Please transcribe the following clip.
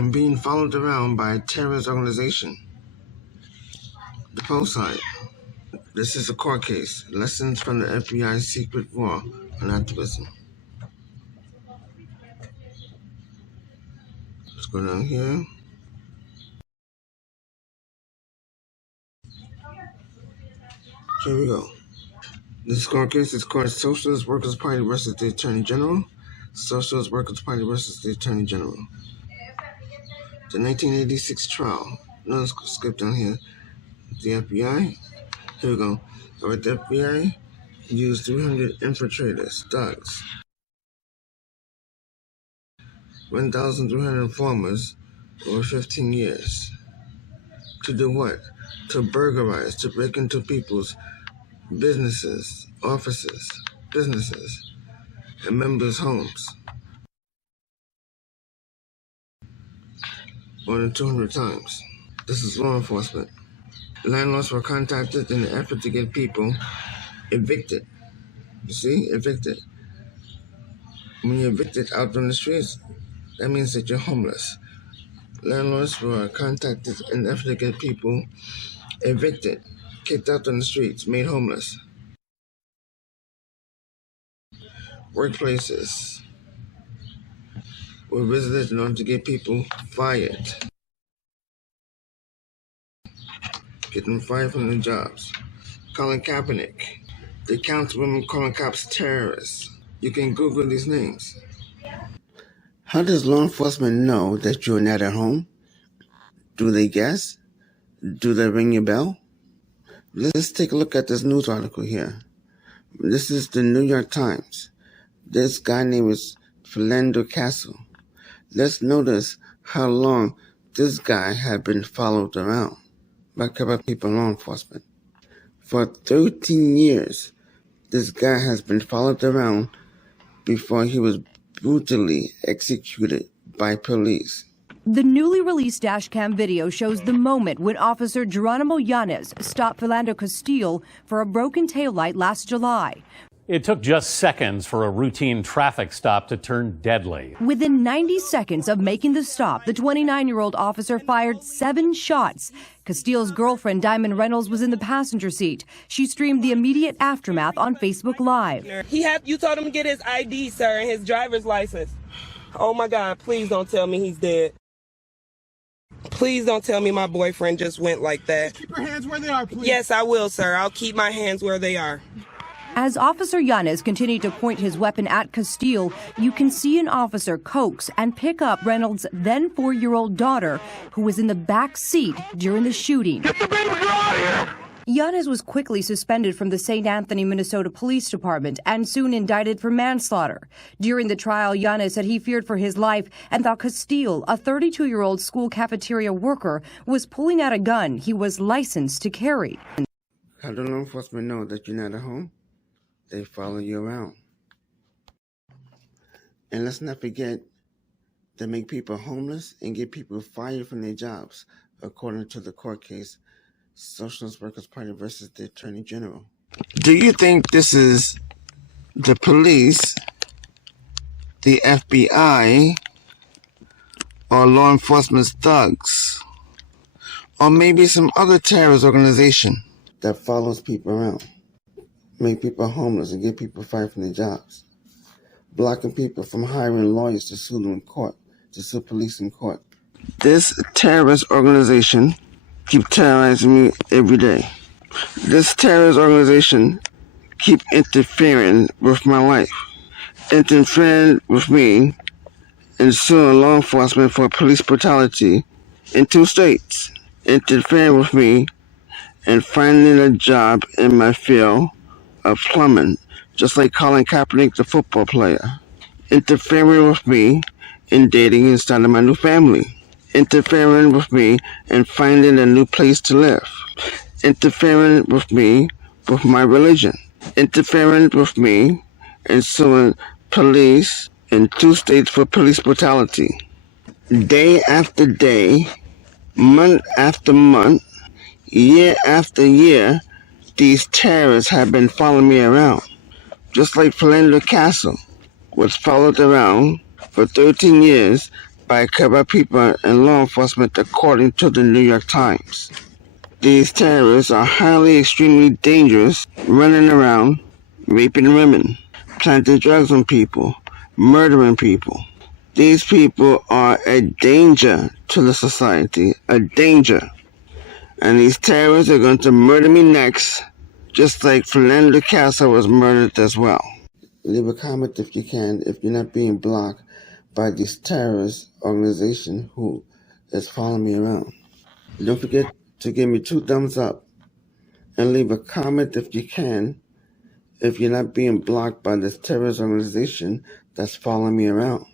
I'm being followed around by a terrorist organization. The Post site. This is a court case. Lessons from the FBI's secret war on activism. Let's go down here. Here we go. This court case is called Socialist Workers' Party versus the Attorney General. Socialist Workers' Party versus the Attorney General. The 1986 trial. No, let's skip down here. The FBI. Here we go. Alright, the FBI used 300 infiltrators, thugs, 1,300 informers over 15 years. To do what? To burglarize, to break into people's businesses, offices, and members' homes. More than 200 times. This is law enforcement. Landlords were contacted in an effort to get people evicted. You see? Evicted. When you're evicted out on the streets, that means that you're homeless. Landlords were contacted in an effort to get people evicted, kicked out on the streets, made homeless. Workplaces were visited in order to get people fired. Get them fired from their jobs. Colin Kaepernick. The councilwoman calling cops terrorists. You can Google these names. How does law enforcement know that you're not at home? Do they guess? Do they ring your bell? Let's take a look at this news article here. This is the New York Times. This guy named is Philando Castile. Let's notice how long this guy had been followed around by a couple of people in law enforcement. For 13 years, this guy has been followed around before he was brutally executed by police. The newly released dashcam video shows the moment when Officer Geronimo Yanez stopped Philando Castile for a broken taillight last July. It took just seconds for a routine traffic stop to turn deadly. Within 90 seconds of making the stop, the 29-year-old officer fired 7 shots. Castile's girlfriend, Diamond Reynolds, was in the passenger seat. She streamed the immediate aftermath on Facebook Live. You told him to get his ID, sir, and his driver's license. Oh, my God, please don't tell me he's dead. Please don't tell me my boyfriend just went like that. Keep your hands where they are, please. Yes, I will, sir. I'll keep my hands where they are. As Officer Yanez continued to point his weapon at Castile, you can see an officer coax and pick up Reynolds' then 4-year-old daughter, who was in the back seat during the shooting. Get the baby girl out of here! Yanez was quickly suspended from the St. Anthony, Minnesota Police Department and soon indicted for manslaughter. During the trial, Yanez said he feared for his life and thought Castile, a 32-year-old school cafeteria worker, was pulling out a gun he was licensed to carry. How do law enforcement know that you're not at home? They follow you around. And let's not forget, they make people homeless and get people fired from their jobs, according to the court case, Socialist Workers' Party versus the Attorney General. Do you think this is the police, the FBI, or law enforcement's thugs? Or maybe some other terrorist organization that follows people around? Make people homeless and get people fired from their jobs, blocking people from hiring lawyers to sue them in court, to sue police in court. This terrorist organization keep terrorizing me every day. This terrorist organization keep interfering with my life, interfering with me, and suing law enforcement for police brutality in 2 states, interfering with me and finding a job in my field of plumbing, just like Colin Kaepernick, the football player, interfering with me in dating and starting my new family, interfering with me in finding a new place to live, interfering with me with my religion, interfering with me in suing police in 2 states for police brutality. Day after day, month after month, year after year, these terrorists have been following me around, just like Philando Castile was followed around for 13 years by corrupt people in law enforcement, according to the New York Times. These terrorists are highly extremely dangerous, running around, raping women, planting drugs on people, murdering people. These people are a danger to the society, a danger. And these terrorists are going to murder me next, just like Philando Castile was murdered as well. Leave a comment if you can, if you're not being blocked by this terrorist organization who is following me around. Don't forget to give me 2 thumbs up and leave a comment if you can, if you're not being blocked by this terrorist organization that's following me around.